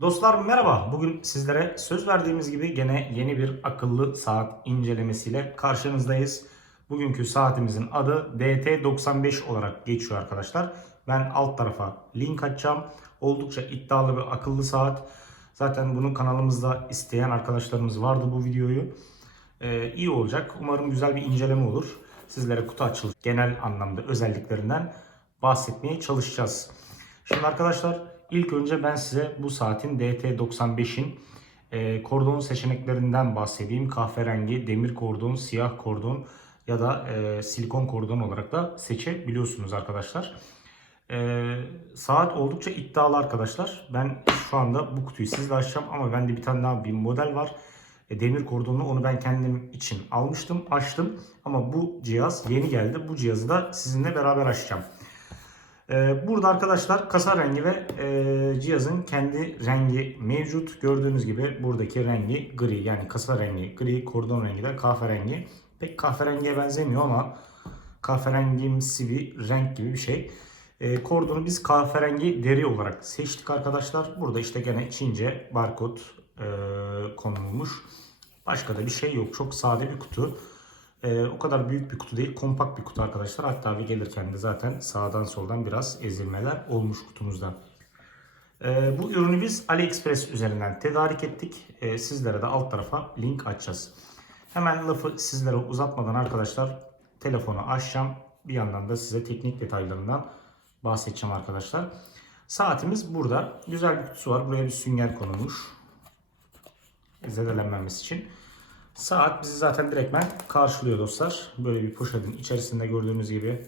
Dostlar merhaba. Bugün sizlere söz verdiğimiz gibi gene yeni bir akıllı saat incelemesiyle karşınızdayız. Bugünkü saatimizin adı DT95 olarak geçiyor arkadaşlar. Ben alt tarafa link açacağım. Oldukça iddialı bir akıllı saat. Zaten bunu kanalımızda isteyen arkadaşlarımız vardı bu videoyu. Ee, iyi olacak. Umarım güzel bir inceleme olur. Sizlere kutu açılış genel anlamda özelliklerinden bahsetmeye çalışacağız. Şimdi arkadaşlar ilk önce ben size bu saatin DT95'in e, kordon seçeneklerinden bahsedeyim. Kahverengi, demir kordon, siyah kordon ya da e, silikon kordon olarak da seçebiliyorsunuz arkadaşlar. E, saat oldukça iddialı arkadaşlar. Ben şu anda bu kutuyu sizle açacağım ama bende bir tane daha bir model var. E, demir kordonlu onu ben kendim için almıştım, açtım. Ama bu cihaz yeni geldi. Bu cihazı da sizinle beraber açacağım. Ee, Burada arkadaşlar kasa rengi ve e, cihazın kendi rengi mevcut. Gördüğünüz gibi buradaki rengi gri yani kasa rengi gri, kordon rengi de kahverengi. Pek kahverengiye benzemiyor ama kahverengimsi bir renk gibi bir şey. E, kordonu biz kahverengi deri olarak seçtik arkadaşlar. Burada işte gene Çince barkod e, konulmuş. Başka da bir şey yok. Çok sade bir kutu. Ee, o kadar büyük bir kutu değil, kompakt bir kutu arkadaşlar. Hatta bir gelirken de zaten sağdan soldan biraz ezilmeler olmuş kutumuzda. Ee, bu ürünü biz AliExpress üzerinden tedarik ettik. Ee, sizlere de alt tarafa link açacağız. Hemen lafı sizlere uzatmadan arkadaşlar telefonu açacağım. Bir yandan da size teknik detaylarından bahsedeceğim arkadaşlar. Saatimiz burada. Güzel bir kutusu var. Buraya bir sünger konulmuş. Zedelenmemesi için. Saat bizi zaten direktmen karşılıyor dostlar. Böyle bir poşetin içerisinde gördüğünüz gibi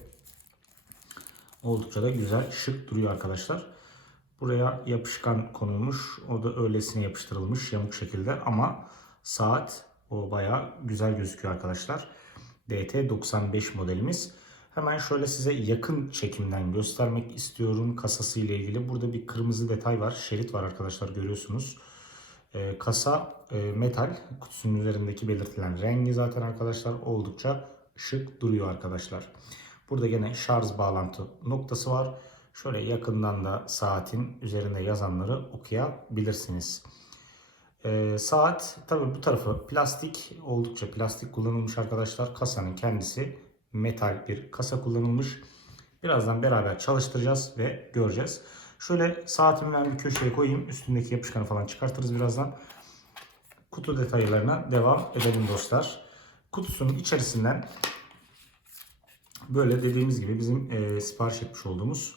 oldukça da güzel, şık duruyor arkadaşlar. Buraya yapışkan konulmuş. O da öylesine yapıştırılmış yamuk şekilde ama saat o bayağı güzel gözüküyor arkadaşlar. DT95 modelimiz. Hemen şöyle size yakın çekimden göstermek istiyorum kasası ile ilgili. Burada bir kırmızı detay var. Şerit var arkadaşlar görüyorsunuz. E, kasa e, metal kutusunun üzerindeki belirtilen rengi zaten arkadaşlar oldukça şık duruyor arkadaşlar. Burada yine şarj bağlantı noktası var. Şöyle yakından da saatin üzerinde yazanları okuyabilirsiniz. E, saat tabi bu tarafı plastik oldukça plastik kullanılmış arkadaşlar. Kasanın kendisi metal bir kasa kullanılmış. Birazdan beraber çalıştıracağız ve göreceğiz. Şöyle saatimi ben bir köşeye koyayım. Üstündeki yapışkanı falan çıkartırız birazdan. Kutu detaylarına devam edelim dostlar. Kutusunun içerisinden böyle dediğimiz gibi bizim e, sipariş etmiş olduğumuz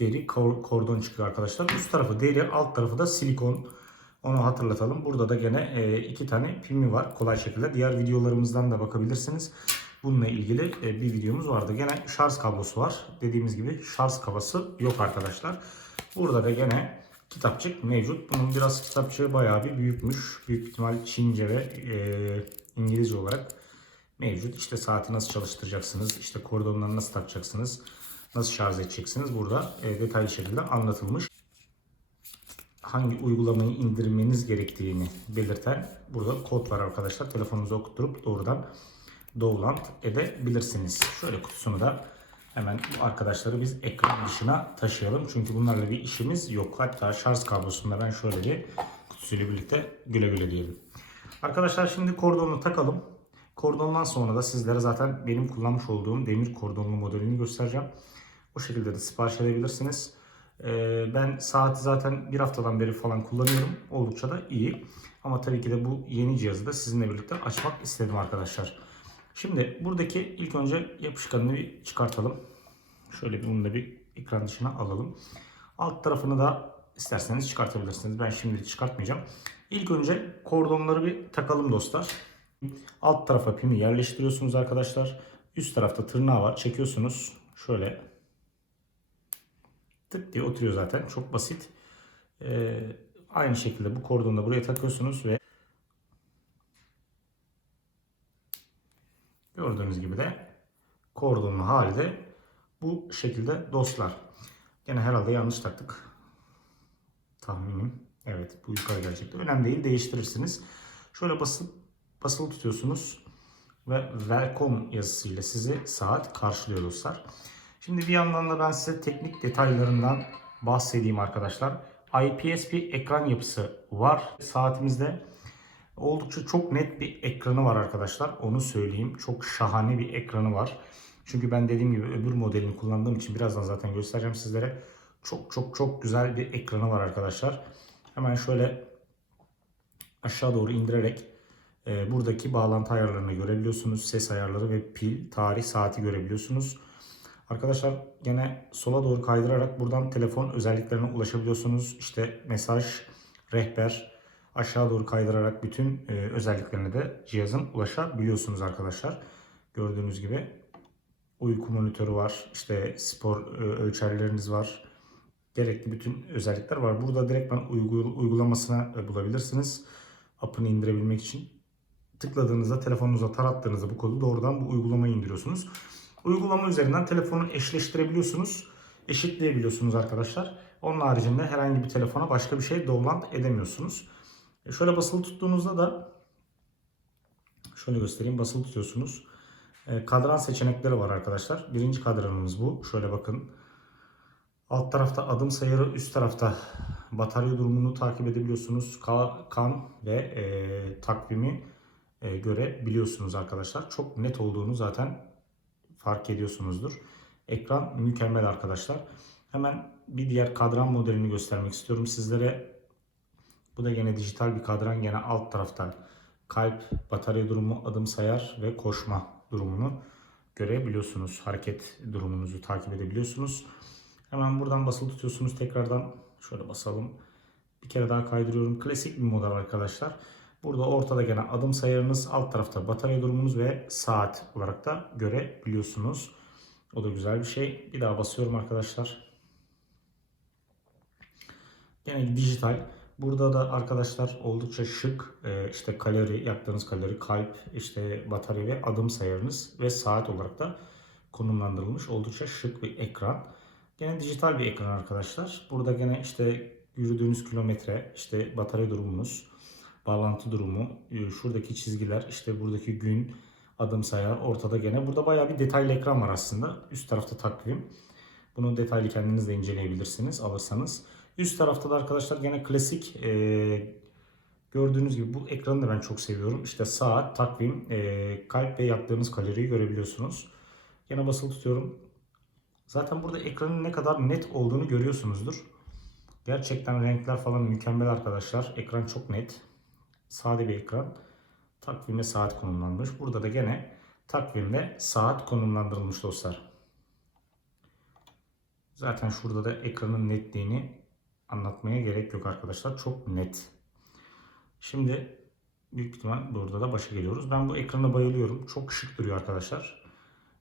deri kor- kordon çıkıyor arkadaşlar. Üst tarafı deri, alt tarafı da silikon. Onu hatırlatalım. Burada da gene e, iki tane pimi var kolay şekilde. Diğer videolarımızdan da bakabilirsiniz. Bununla ilgili e, bir videomuz vardı. Gene şarj kablosu var. Dediğimiz gibi şarj kablosu yok arkadaşlar. Burada da gene kitapçık mevcut. Bunun biraz kitapçığı bayağı bir büyükmüş. Büyük ihtimal Çince ve e, İngilizce olarak mevcut. İşte saati nasıl çalıştıracaksınız, işte kordonları nasıl takacaksınız, nasıl şarj edeceksiniz burada e, detaylı şekilde anlatılmış. Hangi uygulamayı indirmeniz gerektiğini belirten burada kod var arkadaşlar. Telefonunuza okutturup doğrudan download edebilirsiniz. Şöyle kutusunu da Hemen bu arkadaşları biz ekran dışına taşıyalım. Çünkü bunlarla bir işimiz yok. Hatta şarj kablosunda ben şöyle bir kutusuyla birlikte güle güle diyelim. Arkadaşlar şimdi kordonu takalım. Kordondan sonra da sizlere zaten benim kullanmış olduğum demir kordonlu modelini göstereceğim. O şekilde de sipariş edebilirsiniz. Ee, ben saati zaten bir haftadan beri falan kullanıyorum. Oldukça da iyi. Ama tabii ki de bu yeni cihazı da sizinle birlikte açmak istedim arkadaşlar. Şimdi buradaki ilk önce yapışkanını bir çıkartalım. Şöyle bunu da bir ekran dışına alalım. Alt tarafını da isterseniz çıkartabilirsiniz. Ben şimdi çıkartmayacağım. İlk önce kordonları bir takalım dostlar. Alt tarafa pimi yerleştiriyorsunuz arkadaşlar. Üst tarafta tırnağı var. Çekiyorsunuz. Şöyle tık diye oturuyor zaten. Çok basit. Ee, aynı şekilde bu kordonu da buraya takıyorsunuz ve Gördüğünüz gibi de kordonlu hali de bu şekilde dostlar. Gene herhalde yanlış taktık. Tahminim. Evet bu yukarı gelecekti. Önemli değil değiştirirsiniz. Şöyle basıp basılı tutuyorsunuz ve welcome yazısıyla sizi saat karşılıyor dostlar. Şimdi bir yandan da ben size teknik detaylarından bahsedeyim arkadaşlar. IPS bir ekran yapısı var saatimizde. Oldukça çok net bir ekranı var arkadaşlar. Onu söyleyeyim. Çok şahane bir ekranı var. Çünkü ben dediğim gibi öbür modelini kullandığım için birazdan zaten göstereceğim sizlere. Çok çok çok güzel bir ekranı var arkadaşlar. Hemen şöyle aşağı doğru indirerek e, buradaki bağlantı ayarlarını görebiliyorsunuz. Ses ayarları ve pil, tarih, saati görebiliyorsunuz. Arkadaşlar gene sola doğru kaydırarak buradan telefon özelliklerine ulaşabiliyorsunuz. İşte mesaj, rehber, aşağı doğru kaydırarak bütün e, özelliklerine de cihazın ulaşabiliyorsunuz arkadaşlar. Gördüğünüz gibi uyku monitörü var. İşte spor e, ölçerleriniz var. Gerekli bütün özellikler var. Burada direkt ben uygulamasına e, bulabilirsiniz. App'ını indirebilmek için. Tıkladığınızda telefonunuza tarattığınızda bu kodu doğrudan bu uygulamayı indiriyorsunuz. Uygulama üzerinden telefonu eşleştirebiliyorsunuz. Eşitleyebiliyorsunuz arkadaşlar. Onun haricinde herhangi bir telefona başka bir şey download edemiyorsunuz. E şöyle basılı tuttuğunuzda da şöyle göstereyim basılı tutuyorsunuz. E, kadran seçenekleri var arkadaşlar. Birinci kadranımız bu. Şöyle bakın. Alt tarafta adım sayarı, üst tarafta batarya durumunu takip edebiliyorsunuz. Kan ve e, takvimi e, görebiliyorsunuz arkadaşlar. Çok net olduğunu zaten fark ediyorsunuzdur. Ekran mükemmel arkadaşlar. Hemen bir diğer kadran modelini göstermek istiyorum sizlere. Bu da yine dijital bir kadran. Gene alt tarafta kalp, batarya durumu, adım sayar ve koşma durumunu görebiliyorsunuz. Hareket durumunuzu takip edebiliyorsunuz. Hemen buradan basılı tutuyorsunuz. Tekrardan şöyle basalım. Bir kere daha kaydırıyorum. Klasik bir model arkadaşlar. Burada ortada gene adım sayarınız, alt tarafta batarya durumunuz ve saat olarak da görebiliyorsunuz. O da güzel bir şey. Bir daha basıyorum arkadaşlar. Gene dijital. Burada da arkadaşlar oldukça şık e, işte kalori, yaktığınız kalori, kalp, işte batarya ve adım sayarınız ve saat olarak da konumlandırılmış oldukça şık bir ekran. Gene dijital bir ekran arkadaşlar. Burada gene işte yürüdüğünüz kilometre, işte batarya durumunuz, bağlantı durumu, e, şuradaki çizgiler, işte buradaki gün, adım sayar, ortada gene. Burada bayağı bir detaylı ekran var aslında. Üst tarafta takvim. Bunu detaylı kendiniz de inceleyebilirsiniz alırsanız. Üst tarafta da arkadaşlar gene klasik e, gördüğünüz gibi bu ekranı da ben çok seviyorum. İşte saat, takvim, e, kalp ve yaktığınız kaloriyi görebiliyorsunuz. Gene basılı tutuyorum. Zaten burada ekranın ne kadar net olduğunu görüyorsunuzdur. Gerçekten renkler falan mükemmel arkadaşlar. Ekran çok net. Sade bir ekran. Takvimde saat konumlandırılmış. Burada da gene takvimde saat konumlandırılmış dostlar. Zaten şurada da ekranın netliğini anlatmaya gerek yok arkadaşlar. Çok net. Şimdi büyük ihtimal burada da başa geliyoruz. Ben bu ekrana bayılıyorum. Çok şık duruyor arkadaşlar.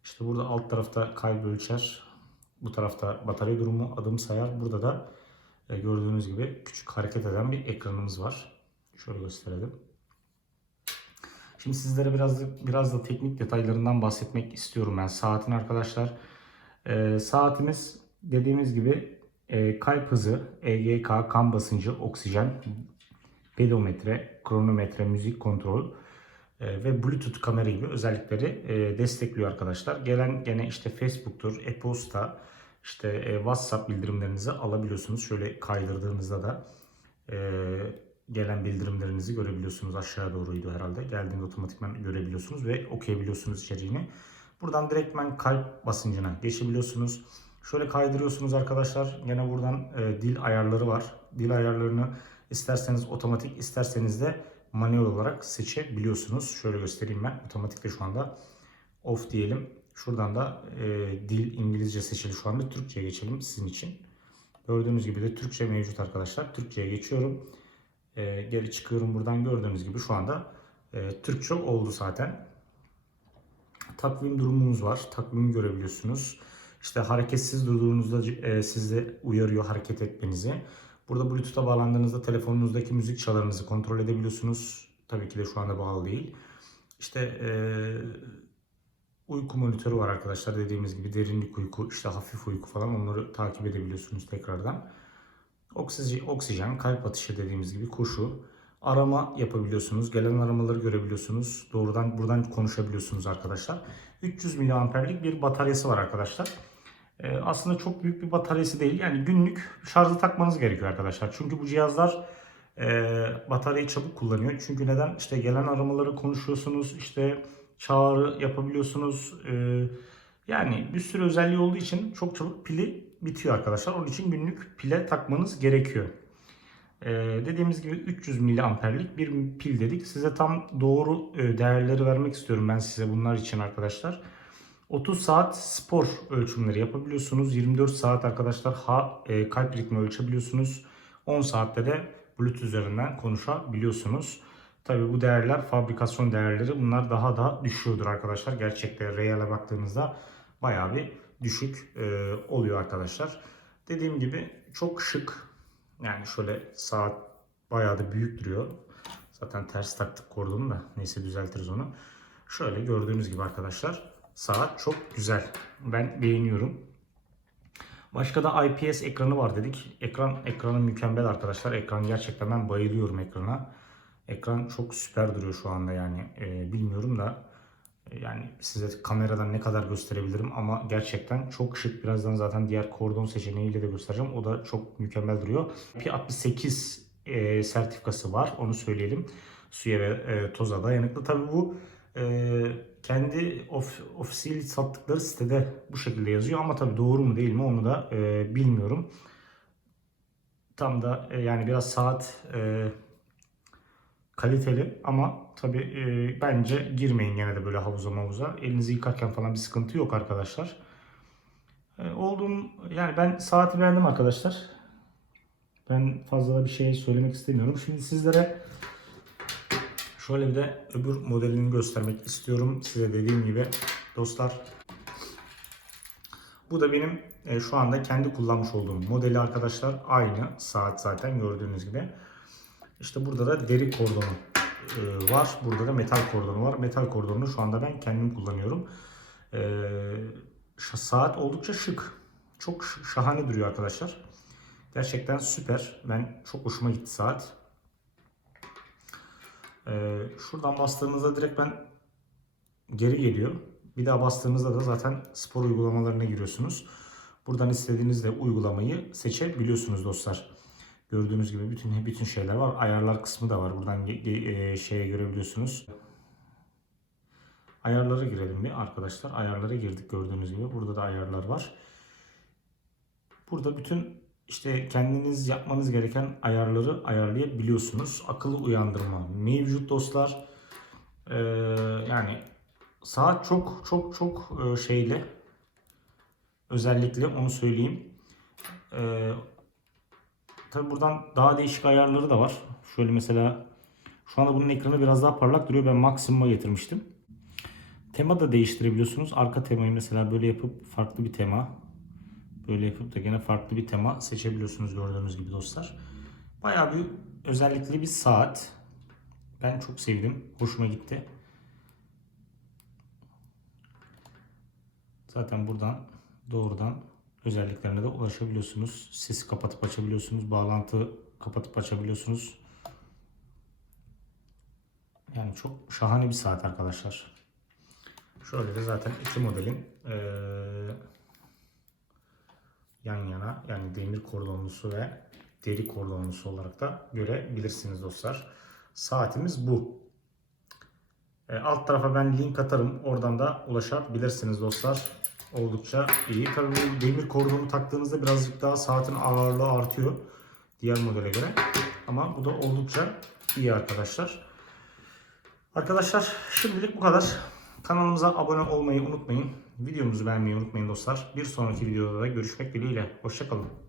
İşte burada alt tarafta kalp ölçer. Bu tarafta batarya durumu, adım sayar. Burada da e, gördüğünüz gibi küçük hareket eden bir ekranımız var. Şöyle gösterelim. Şimdi sizlere biraz da, biraz da teknik detaylarından bahsetmek istiyorum ben saatin arkadaşlar. E, saatimiz dediğimiz gibi e, kalp hızı, EGK, kan basıncı, oksijen, pedometre, kronometre, müzik kontrol e, ve Bluetooth kamera gibi özellikleri e, destekliyor arkadaşlar. Gelen gene işte Facebook'tur, e-posta, işte WhatsApp bildirimlerinizi alabiliyorsunuz. Şöyle kaydırdığınızda da gelen bildirimlerinizi görebiliyorsunuz. Aşağı doğruydu herhalde. Geldiğinde otomatikman görebiliyorsunuz ve okuyabiliyorsunuz içeriğini. Buradan direktmen kalp basıncına geçebiliyorsunuz. Şöyle kaydırıyorsunuz arkadaşlar. Yine buradan e, dil ayarları var. Dil ayarlarını isterseniz otomatik isterseniz de manuel olarak seçebiliyorsunuz. Şöyle göstereyim ben. Otomatikte şu anda off diyelim. Şuradan da e, dil İngilizce seçili şu anda. Türkçe'ye geçelim sizin için. Gördüğünüz gibi de Türkçe mevcut arkadaşlar. Türkçe'ye geçiyorum. E, geri çıkıyorum buradan gördüğünüz gibi şu anda e, Türkçe oldu zaten. Takvim durumunuz var. Takvimi görebiliyorsunuz. İşte hareketsiz durduğunuzda e, sizi uyarıyor hareket etmenizi. Burada Bluetooth'a bağlandığınızda telefonunuzdaki müzik çalarınızı kontrol edebiliyorsunuz. Tabii ki de şu anda bağlı değil. İşte e, uyku monitörü var arkadaşlar. Dediğimiz gibi derinlik uyku, işte hafif uyku falan onları takip edebiliyorsunuz tekrardan. Oksijen, oksijen kalp atışı dediğimiz gibi koşu. Arama yapabiliyorsunuz. Gelen aramaları görebiliyorsunuz. Doğrudan buradan konuşabiliyorsunuz arkadaşlar. 300 miliamperlik bir bataryası var arkadaşlar. E, aslında çok büyük bir bataryası değil. Yani günlük şarjı takmanız gerekiyor arkadaşlar. Çünkü bu cihazlar e, bataryayı çabuk kullanıyor. Çünkü neden? İşte gelen aramaları konuşuyorsunuz, işte çağrı yapabiliyorsunuz. E, yani bir sürü özelliği olduğu için çok çabuk pili bitiyor arkadaşlar. Onun için günlük pile takmanız gerekiyor. Ee, dediğimiz gibi 300 miliamperlik bir pil dedik. Size tam doğru e, değerleri vermek istiyorum ben size bunlar için arkadaşlar. 30 saat spor ölçümleri yapabiliyorsunuz. 24 saat arkadaşlar ha, e, kalp ritmi ölçebiliyorsunuz. 10 saatte de Bluetooth üzerinden konuşabiliyorsunuz. Tabii bu değerler fabrikasyon değerleri bunlar daha da düşüyordur arkadaşlar. Gerçekte real'e baktığınızda bayağı bir düşük e, oluyor arkadaşlar. Dediğim gibi çok şık. Yani şöyle saat bayağı da büyük duruyor. Zaten ters taktık kordonu da. Neyse düzeltiriz onu. Şöyle gördüğünüz gibi arkadaşlar saat çok güzel. Ben beğeniyorum. Başka da IPS ekranı var dedik. Ekran ekranı mükemmel arkadaşlar. Ekran gerçekten ben bayılıyorum ekrana. Ekran çok süper duruyor şu anda yani. Ee, bilmiyorum da e, yani size kameradan ne kadar gösterebilirim ama gerçekten çok şık. Birazdan zaten diğer kordon seçeneğiyle de göstereceğim. O da çok mükemmel duruyor. P68 e, sertifikası var. Onu söyleyelim. Suya ve e, toza dayanıklı. Tabii bu e, kendi of, ofisiyel sattıkları sitede bu şekilde yazıyor. Ama tabii doğru mu değil mi onu da e, bilmiyorum. Tam da e, yani biraz saat e, kaliteli ama tabi e, bence girmeyin gene de böyle havuza mavuza. Elinizi yıkarken falan bir sıkıntı yok arkadaşlar. E, olduğum yani ben saati beğendim arkadaşlar. Ben fazla bir şey söylemek istemiyorum. Şimdi sizlere şöyle bir de öbür modelini göstermek istiyorum. Size dediğim gibi dostlar. Bu da benim e, şu anda kendi kullanmış olduğum modeli arkadaşlar. Aynı saat zaten gördüğünüz gibi. İşte burada da deri kordonu e, var. Burada da metal kordonu var. Metal kordonunu şu anda ben kendim kullanıyorum. E, saat oldukça şık. Çok şahane duruyor arkadaşlar. Gerçekten süper. Ben çok hoşuma gitti saat. E, şuradan bastığınızda direkt ben geri geliyor. Bir daha bastığınızda da zaten spor uygulamalarına giriyorsunuz. Buradan istediğiniz de uygulamayı seçebiliyorsunuz dostlar. Gördüğünüz gibi bütün bütün şeyler var. Ayarlar kısmı da var. Buradan e, şeye görebiliyorsunuz. Ayarlara girelim bir arkadaşlar. Ayarlara girdik gördüğünüz gibi. Burada da ayarlar var. Burada bütün işte kendiniz yapmanız gereken ayarları ayarlayabiliyorsunuz. Akıllı uyandırma mevcut dostlar. Ee, yani saat çok çok çok e, şeyli. Özellikle onu söyleyeyim. Ee, Tabi buradan daha değişik ayarları da var. Şöyle mesela şu anda bunun ekranı biraz daha parlak duruyor. Ben maksimuma getirmiştim. Tema da değiştirebiliyorsunuz. Arka temayı mesela böyle yapıp farklı bir tema. Böyle yapıp da gene farklı bir tema seçebiliyorsunuz gördüğünüz gibi dostlar. Bayağı bir özellikli bir saat. Ben çok sevdim. Hoşuma gitti. Zaten buradan doğrudan özelliklerine de ulaşabiliyorsunuz. Sesi kapatıp açabiliyorsunuz. Bağlantı kapatıp açabiliyorsunuz. Yani çok şahane bir saat arkadaşlar. Şöyle de zaten iki modelin eee, yan yana yani demir kordonlusu ve deri kordonlusu olarak da görebilirsiniz dostlar. Saatimiz bu. E, alt tarafa ben link atarım. Oradan da ulaşabilirsiniz dostlar. Oldukça iyi. Tabii demir kordonu taktığınızda birazcık daha saatin ağırlığı artıyor. Diğer modele göre. Ama bu da oldukça iyi arkadaşlar. Arkadaşlar şimdilik bu kadar. Kanalımıza abone olmayı unutmayın. Videomuzu beğenmeyi unutmayın dostlar. Bir sonraki videoda da görüşmek dileğiyle. Hoşçakalın.